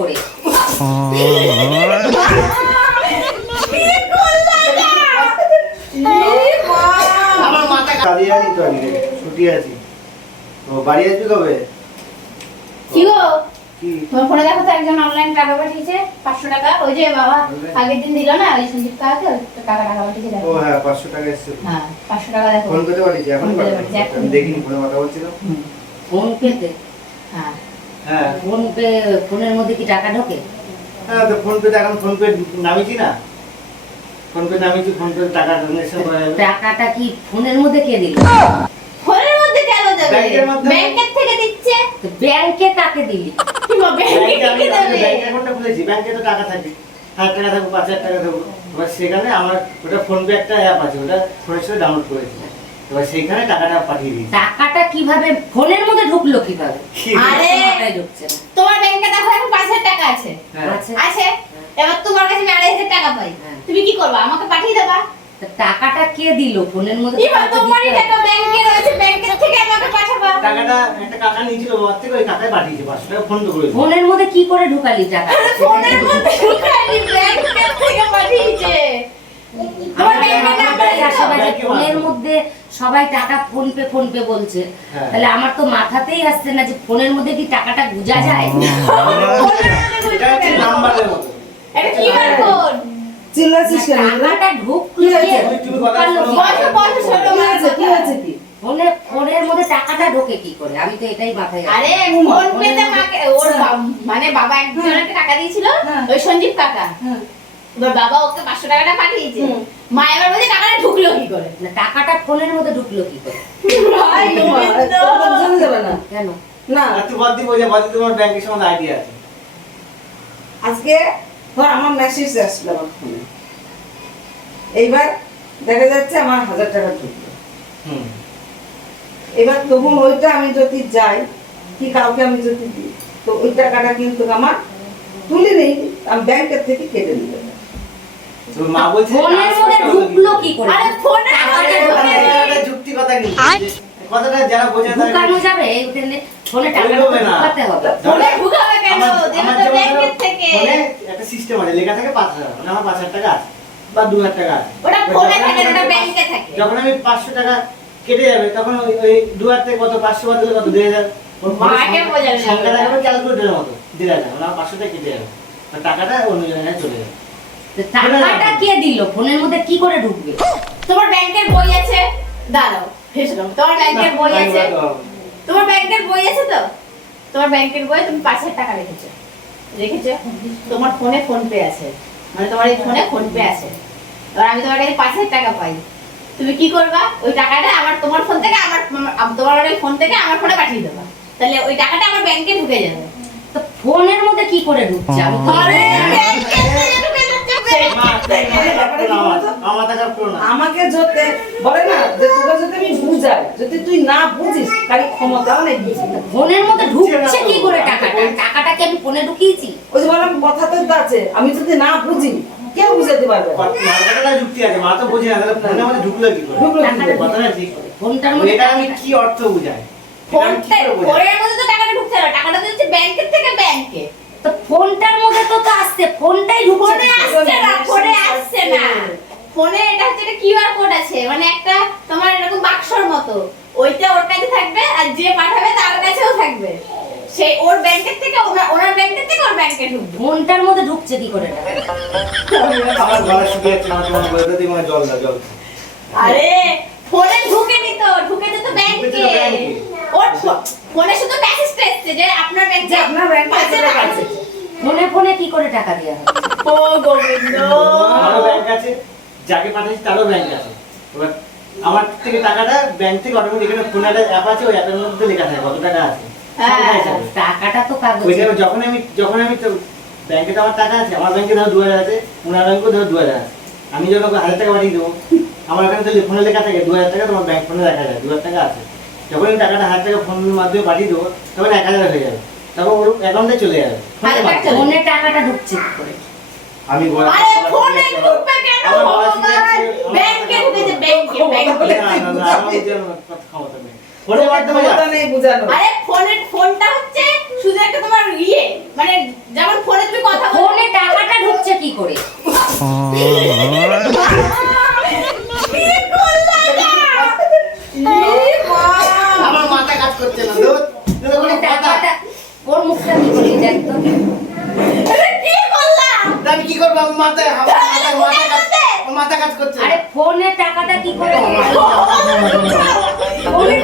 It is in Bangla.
করে? আমার মাথা কাজে আছি তো আজকে ছুটি আছি তো বাড়ি আসবি কবে? কি গো কি তোমার ফোনে দেখো তো একজন অনলাইন টাকা পাঠিয়েছে 500 টাকা। ওই যে বাবা আগের দিন দিল না ওই সঞ্জীব কাকাকে, ওই টাকা পাঠিয়েছে দেখো। ও হ্যাঁ 500 টাকা এসেছে। হ্যাঁ 500 টাকা দেখো। ফোন করতে পারিস এখন ফোন করতে পারিস, এখন। আমি দেখিনি ফোনে কথা বলছিলাম। ফোন পেতে? হ্যাঁ হ্যাঁ ফোন পে, ফোনের মধ্যে কি টাকা ঢোকে? হ্যাঁ তো ফোন পে এখন ফোন পে নামিছি না, ফোন পে নামিছি, ফোন পে টাকা ট্রানজাকশন করা যাবে। টাকাটা কি ফোনের মধ্যে কে দিল? ফোনের মধ্যে কেন যাবে? ব্যাংকের মাধ্যমে। ব্যাংকের থেকে দিচ্ছে। তো ব্যাংকে কাকে দিলি? কি বল ব্যাংকে ব্যাংকে থেকে আমি দেবে? ব্যাংক অ্যাকাউন্টটা খুলেছি, ব্যাংকে তো টাকা থাকে, 1000 টাকা থাকবে, 5000 টাকা থাকবে। এবার সেখানে আমার ওটা ফোন পে একটা অ্যাপ আছে, ওটা ফোনের সাথে ডাউনলোড করেছি, এবার সেইখানে টাকাটা পাঠিয়ে দিই। টাকাটা কিভাবে ফোনের মধ্যে ঢুকলো কিভাবে? আরে মাথায় ঢুকছে না। তোমার ব্যাংকে দেখো এখন 5000 টাকা আছে। হ্যাঁ। আছে। আছে। এবার তোমার কাছে আমি 2500 টাকা পাই। হ্যাঁ। তুমি কি করবা? আমাকে পাঠিয়ে দেবা। তা টাকাটা কে দিল ফোনের মধ্যে? এবার টাকা তোমারই দিতে টাকা হবে। ব্যাংকে রয়েছে, ব্যাংকের থেকে আমাকে পাঠাবা। টাকাটা একটা কাকা নিয়েছিল বাবার থেকে, ওই কাকাই পাঠিয়েছে, 500 টাকা ফোন পে করেছে। ফোনের মধ্যে কি করে ঢুকালি টাকা? আরে ফোনের মধ্যে ঢুকাইনি, ব্যাংকের থেকে পাঠিয়েছে। তোমার ব্যাংকের নাম্বার আছে তো? আশেপাশে ফোনের মধ্যে সবাই টাকা ফোন পে বলছে, হ্যাঁ। তাহলে আমার তো মাথাতেই আসছে না যে ফোনের মধ্যে কি টাকাটা গুজা যায়। এটা হচ্ছে নাম্বারের মতো। এটা কি কোড? চিল্লাছিস কেন? টাকাটা ঢুকলো কি হয়েছে? তুমি কথা ঢুকালো শোনো। কি? বয়স ছোট কি হয়েছে? কি হয়েছে কি? ফোনের মধ্যে টাকাটা ঢোকে কি করে? আমি তো এটাই মাথায় আসছে। আরে ফোন পেতে মাকে ওর মানে বাবা একজনকে টাকা দিয়েছিল, হ্যাঁ। ওই সঞ্জীব কাকা। হ্যাঁ। এবার বাবা ওকে 500 টাকাটা পাঠিয়েছে। হুম। মা এবার বলছে টাকাটা ঢুকলো কি করে? না, টাকাটা ফোনের মধ্যে ঢুকলো কি করে? ভাই তোর জানা যাবে না। কেন? না, আর তুই বাদ দি বলে, বাদ দি, তোমার ব্যাংকের সম্বন্ধে আইডিয়া আছে। আজকে ধর আমার মেসেজ আসলো আমার ফোনে, এইবার দেখা যাচ্ছে আমার 1000 টাকা ঢুকলো। হুম। এবার তখন ওইটা আমি যদি যাই কি কাউকে আমি যদি দিই, তো ওই টাকাটা কিন্তু আমার তুলে নেই, আমি ব্যাংকের থেকে কেটে নিতে পারি। তো মা বলছে ফোনের মধ্যে ঢুকলো কি করে? আরে ফোনে টাকাটা ঢুকে এটা যুক্তি কথা কি? কথাটা যারা বোঝে না ঢুকানো যাবে? ফোনে টাকাটা তো ঢুকবে না। ঢুকাতে হবে। ফোনে ঢুকাবে কেন? আমার দেবে তো যেমন ব্যাংকের থেকে। ফোনে একটা সিস্টেম আছে, লেখা থাকে 5000, মানে আমার 5000 টাকা আছে বা 2000 টাকা আছে। ওটা ফোনে যখন থাকে না, ওটা আমি ব্যাংকে থাকে। যখন আমি 500 টাকা কেটে যাবে, তখন ওই 2000 থেকে কত, 500 বাদ দিলে কত, 2000, ওর মাকে বোঝানো যাবে সংখ্যা না। দেখাবে ক্যালকুলেটরের মতো, 2000, মানে আমার 500 টাকা কেটে যাবে, আর টাকাটা অন্য জায়গায় চলে যাবে। তো টাকাটা কে দিল? ফোনের মধ্যে কি করে ঢুকবে? তোমার ব্যাংকের বই আছে? দাঁড়াও, হেসলাম। তোমার ব্যাংকের বই আছে? তোমার ব্যাংকের বই আছে তো? তোমার ব্যাংকের বই তুমি 5000 টাকা রেখেছো, তোমার ফোনে ফোন পে আছে, মানে তোমার এই ফোনে ফোন পে আছে। এবার আমি তোমার কাছে 5000 টাকা পাই, তুমি কি করবা? ওই টাকাটা আমার তোমার ফোন থেকে তোমার ওই ফোন থেকে আমার ফোনে পাঠিয়ে দেবা, তাহলে ওই টাকাটা আমার ব্যাংকে ঢুকে যাবে। তো ফোনের মধ্যে কি করে ঢুকছে? আমি তো আরে ব্যাংকে ঢুকে যাচ্ছে। আমার টাকা পুরো না। আমাকে যদি বলে না যে তোকে যদি আমি বুঝাই, যদি তুই না বুঝিস তাহলে ক্ষমতাও নেই বুঝিস। ফোনের মধ্যে ঢুকছে কি করে টাকাটা? টাকাটাকে আমি ফোনে ঢুকিয়েছি। ওই যে বললাম কথা তো আছে, আমি যদি না বুঝি কেউ বুঝাতে পারবে না। মাথাটা যুক্তি আছে, মা তো বোঝে না, তাহলে ফোনে আমাদের ঢুকলো কি করে? ঢুকলো কি করে? কথাটা ঠিক। ফোনটার মধ্যে এটা আমি কি অর্থ বুঝাই? এটা আমি কি করে বোঝাই? ফোনের মধ্যে তো টাকাটা ঢুকছে না, টাকাটা দিচ্ছে ব্যাংকের থেকে ব্যাংকে। তো ফোনটার মধ্যে তো আসছে, ফোনটাই ঢুকছে ফোনে কি করে? আসছে না, ফোনে আসছে না। ফোনে এটা হচ্ছে একটা কিউআর কোড আছে, মানে একটা তোমার এরকম বাক্সর মতো, ওইটা ওর কাছে থাকবে আর যে পাঠাবে তার কাছেও থাকবে। সেই ওর ব্যাংকের থেকে ওনার ব্যাংকের থেকে ওর ব্যাংকে ঢুকবে। ফোনটার মধ্যে ঢুকছে কি করে টাকা? আমার গলা শুকিয়ে যাচ্ছে, আমার তোমার বলতে দিই, মানে জল দাও, জল। আরে ফোনে ঢুকে নিত, ঢুকে যেত ব্যাংকে। ঢুকে যেত ব্যাংকে। ওর ফোনে শুধু মেসেজটা এসছে যে আপনার ব্যাংকে যে আপনার ব্যাংকে 5000 টাকা আছে। ফোনে ফোনে কি করে টাকা দেওয়া হবে? ও গোবিন্দ, আমারও ব্যাংক আছে, যাকে পাঠাচ্ছি তারও ব্যাংক আছে। এবার আমার থেকে টাকাটা ব্যাংক থেকে অটোমেটিক, এখানে ফোনে একটা অ্যাপ আছে, ওই অ্যাপের মধ্যে লেখা থাকে কত টাকা আছে। হ্যাঁ। সংখ্যা হিসাবে। টাকাটা তো কাগজে। ওই টাইমে যখন আমি তো ব্যাংকে তো আমার টাকা আছে, আমার ব্যাংকে ধরো 2000 আছে, ওনার ব্যাংকেও ধরো 2000 আছে, আমি যখন ওকে 1000 টাকা পাঠিয়ে দেবো, আমার এখানে তো ফোনে লেখা থাকে 2000 টাকা, তোমার ব্যাংক ফোনে দেখা যায় 2000 টাকা আছে। যখন আমি টাকাটা 1000 টাকা ফোনের মাধ্যমে পাঠিয়ে দেবো, তখন 1000 হয়ে যাবে, তখন ওর অ্যাকাউন্টে চলে যাবে। ফোনের মাধ্যমে। ফোনে টাকাটা ঢুকছে কি করে? আমি বলা- আরে ফোনে ঢুকবে কেন? আমার বলা ভগবান, শিখেছে, ব্যাংকে ঢুকেছে, ব্যাংকে ব্যাংকে। না, না, না, আমার বুঝার কথা ক্ষমতা নেই। ফোনের মাধ্যমে ক্ষমতা যাচ্ছে। নেই বুঝানো। আরে ফোনটা হচ্ছে শুধু একটা তোমার মানে যেমন ফোনে এটা কি বললা? তা আমি কি করবো? আমার মাথায় মাথা কাজ করছে। আরে ফোনের টাকাটা কি করে? ফোনের